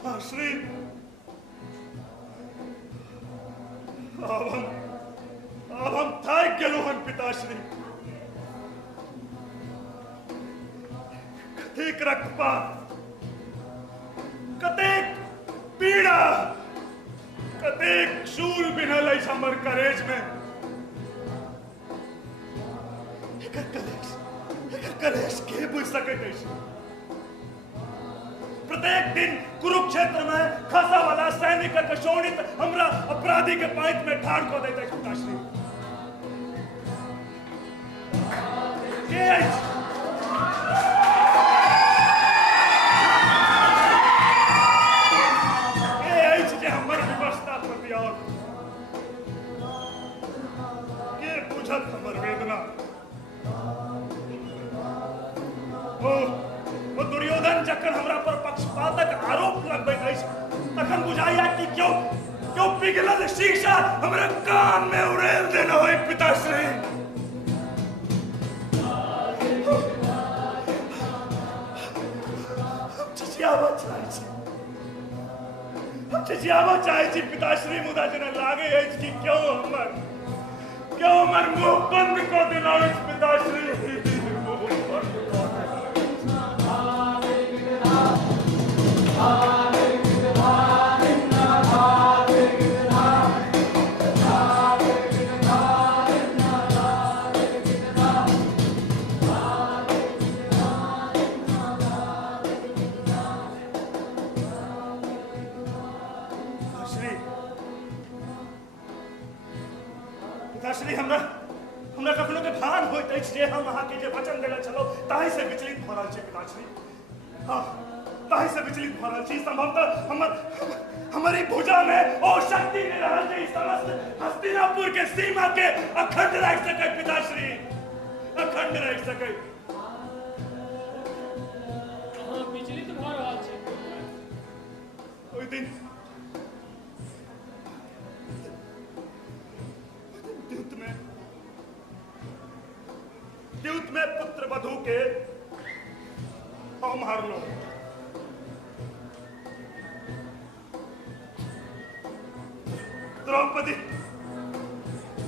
पिताश्री अब हम थाक गेलू हन पिताश्री। कतेक रक्तपात, कतेक पीड़ा, कतेक शूल बिनल अछि हमर करेज में। एकर कलेश के बुझ सकैत अछि? प्रत्येक दिन कुरुक्षेत्र में खसा वाला सैनिक के शोणित हमरा अपराधी के पांत में ठाड़ को देते पिताश्री। के अछि? के अछि जे हमर विवशता प्रति और के बुझत हमर वेदना? वो दुर्योधन जखन हमरा पर पक्षपातक आरोप लगबैत अछि तखन बुझाइया कि क्यों पिघलल शीशा हमरा कान में उड़ेल देना होय पिताश्री। हम चिचियावा चाहे छी पिताश्री, मुदा जेना लागे अछि कि क्यों हमर मुंह बंद कऽ देना अछि पिताश्री। पिताश्री हमरा कखनो के भान होइत अछि जे हम अहाँके जे वचन देले छलहुँ ताहि से विचलित भऽ रहल छी पिताश्री। हाँ, ताहि से विचलित भऽ रहल छी। संभवतः हमर ई भुजा में ओ शक्ति नहि रहल जे समस्त हस्तिनापुर के सीमा के अखंड राखि सकै पिताश्री, अखंड राखि सकै। अहाँ विचलित भऽ रहल छी। ओहि दिन द्यूत में पुत्र वधू के हम हारलो।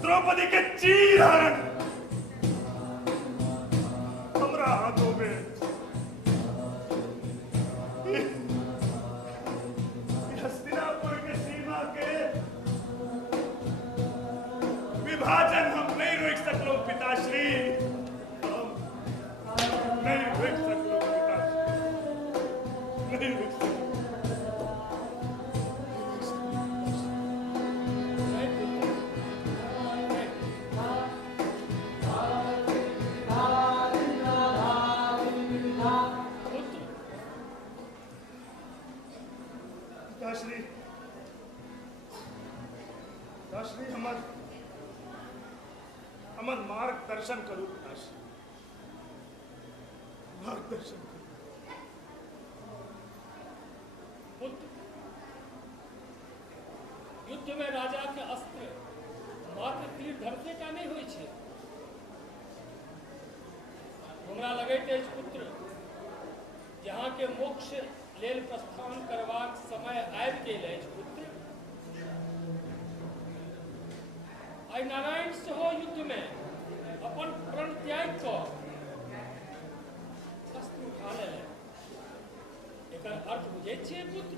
द्रौपदी के चीर हरण हमरा हाथों में। हस्तिनापुर के सीमा के विभाजन हम नहीं रोक सकलो पिताश्री, नहीं रोक सकलो पिताश्री, नहीं रोक सकलो। पिताश्री हमर मार्गदर्शन करू पिताश्री, मार्गदर्शन करू। युद्ध में राजा के अस्त्र मात्र तीर धरते का नहीं होय छै। हमरा लगैत अछि पुत्र, जहाँ के मोक्ष लेल प्रस्थान करबाक समय आबि गेल अछि पुत्र। आई नारायण सेहो युद्ध में अपन प्रण त्याग कऽ शस्त्र उठा लेलनि। एकर अर्थ बुझैत छियै पुत्र?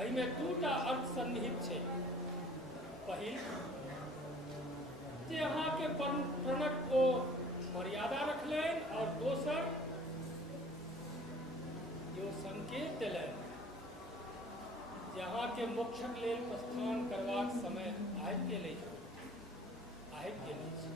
एहिमे दूटा अर्थ सन्निहित छै। पहिल, जे अहाँके प्रणक ओ मर्यादा रखलनि, और दोसर जो संकेत देलनि जे अहाँके मोक्षक लेल प्रस्थान करबाक समय आबि गेल अछि, आबि गेल अछि।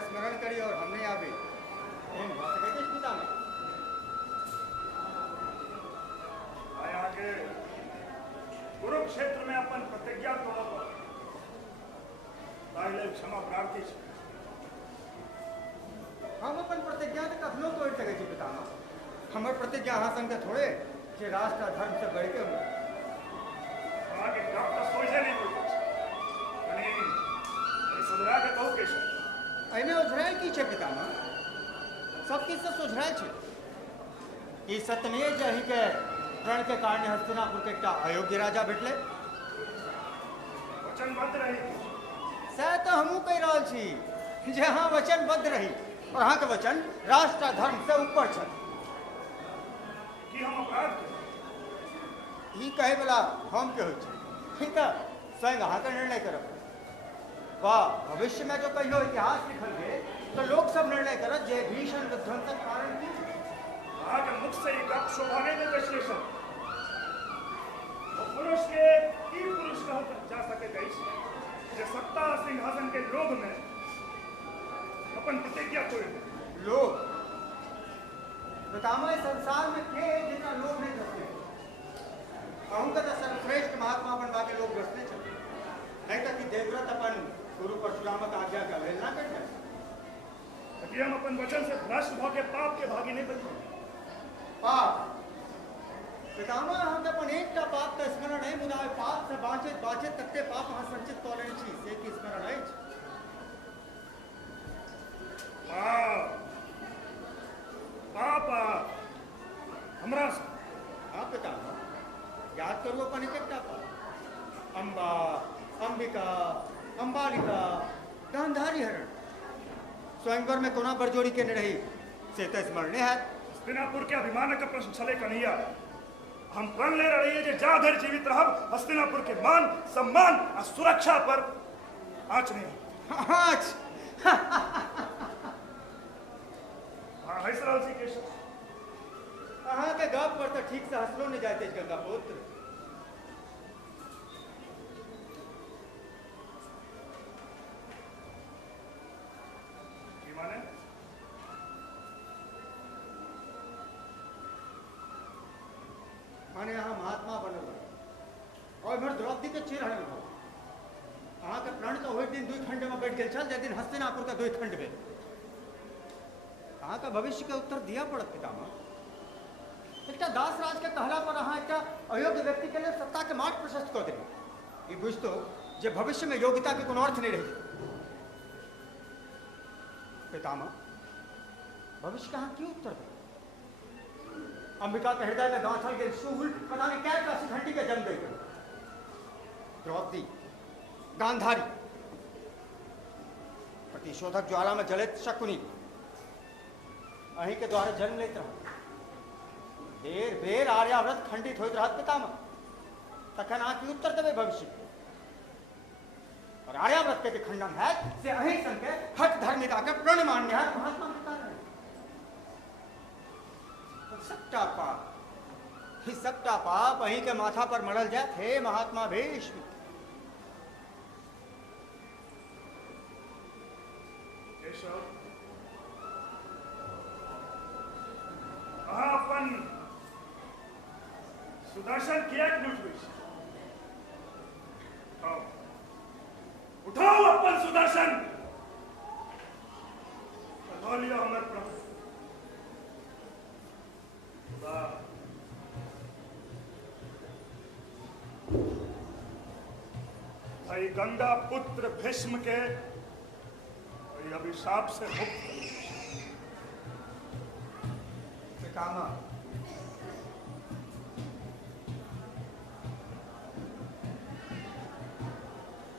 स्मरण करी और हमने आवे आया के क्षेत्र में अपन प्रतिज्ञा तोड़ब ताहि लेल क्षमा प्रार्थी छी। हम अपन प्रतिज्ञा तो कखनो तोड़ सके छी पितामह। हमर प्रतिज्ञा अहाँ संगे थोड़े जे राष्ट्र आ धर्म से बढ़ के हुए। अहाँके गप तऽ सोझे नहीं होइत अछि। कनी सुधरा के कहू केशव। एहिमे ओझरायल की छै पितामह? सब किछु से सोझरायल छै। ई सत्य नहीं जे अहीं के प्रण के कारण हस्तिनापुर के एकटा अयोग्य राजा भेटले। वचनबद्ध रही। सएह तो हमहूँ कहि रहल छी जे अहाँ वचनबद्ध रही और अहाँ के वचन राष्ट्र आ धर्म से ऊपर छल। कि हम अपराध केलहुँ? ई कहे वाला हम के होइ छै? ई तऽ स्वयं अहाँ के निर्णय करब। वाह, भविष्य में जो कहियो इतिहास लिखल गेल तो लोग सब निर्णय करत जे भीषण विध्वंसक कारण की छै। अहाँके मुख से ई गप शोभा नहीं देत अछि केशव। ओ पुरुष के ई पुरुष कहल जा सकैत अछि जे सत्ता आ सिंहासन के लोभ में अपन प्रतिज्ञा तोड़ि दे। लोभ? पितामह, इस संसार में के है जिनका लोभ नहीं करते? कहूँ का तो सर्वश्रेष्ठ महात्मा बनवा के लोग बसते चले, नहीं तो कि देवव्रत अपन गुरु परशुरामक आज्ञा का अवहेलना कर जाए। कि हम अपन वचन से भ्रष्ट भ के पाप के भागी नहीं बनी। पाप? पितामह, हम तो अपन एकटा पाप का स्मरण है, मुदा पाप से बाँचैत बाँचैत तते पाप अहाँ संचित कऽ लेने छी से की स्मरण अछि? पाप हमरा से हाँ पितामह, याद करू अपन एक एकटा पाप। अम्बा, अंबिका, अम्बालिका, गांधारी हरण, स्वयंवर में कोना बरजोड़ी केने रही से तो स्मरणे है। हस्तिनापुर के अभिमानक प्रश्न छले कन्हैया। हम प्रण ले रही जे जा धरि जीवित रहब हस्तिनापुर के मान सम्मान आ सुरक्षा पर आँच नहीं। आँच? हाँ, हंस रहल छी केशव। अहाँ के गप पर तो ठीक से हंसलो नहीं जाते गंगा पुत्र। की माने? माने यहाँ महात्मा बनल और इधर द्रौपदी के चिर हरण हो। अहाँ के प्रण तो वही दिन दुई खंड में बैठ गए छल जे दिन हस्तिनापुर का दुई खंड भेल। अहाँ का भविष्य के उत्तर दिया पड़त पितामह। एकटा दास राज के कहला पर अहाँ एकटा अयोग्य व्यक्ति के लिए सत्ता के मार्ग प्रशस्त कऽ देली। ई बुझतो जे भविष्य में योग्यता के कोनो अर्थ नहीं रही। पितामह, भविष्य का अहाँ की उत्तर दें? अंबिका के हृदय में गांठल गेल शूल पता नहीं क्या का घंटी के जन्म दे। द्रौपदी, गांधारी, प्रतिशोधक ज्वाला में जलित शकुनी अहीं के द्वारा जन्म लेते रह। बेर बेर आर्याव्रत खंडित होइत रहत पितामह, तखन अहाँ की उत्तर देबै भविष्य के? और आर्याव्रत के खंडन है से अहीं संगे हठ धर्मिता के प्रण मान्य है महात्मा पिता है। सबटा पाप, ही सबटा पाप अहीं के माथा पर मरल जात। हे महात्मा भीष्म। केशव, अहाँ अपन सुदर्शन किएक लुटबै छी? उठाओ अपन सुदर्शन, लऽ लिअ हमर प्राण। भाई गंगा पुत्र भीष्म के अभिशाप से मुक्त पितामह,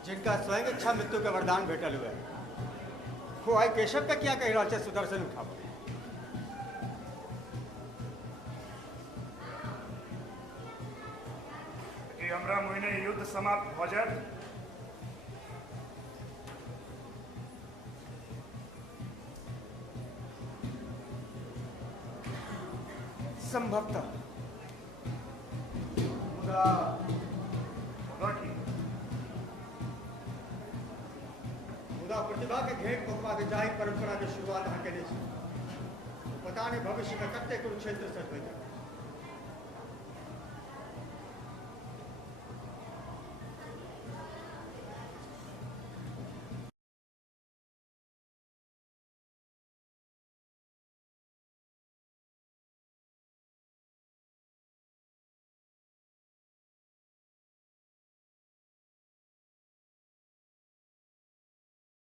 जिनका स्वयं इच्छा मृत्यु के वरदान भेटल हुए वो आई केशव का क्या कह रहा है सुदर्शन उठाओ। कि हमरा मोहिने युद्ध समाप्त भ जायत। संभवतः मुदा प्रतिभा के घेट पकवा के जाहि परंपरा के शुरुआत अहाँ केने छी, पता नहीं भविष्य में कते कुरुक्षेत्र सच होइत।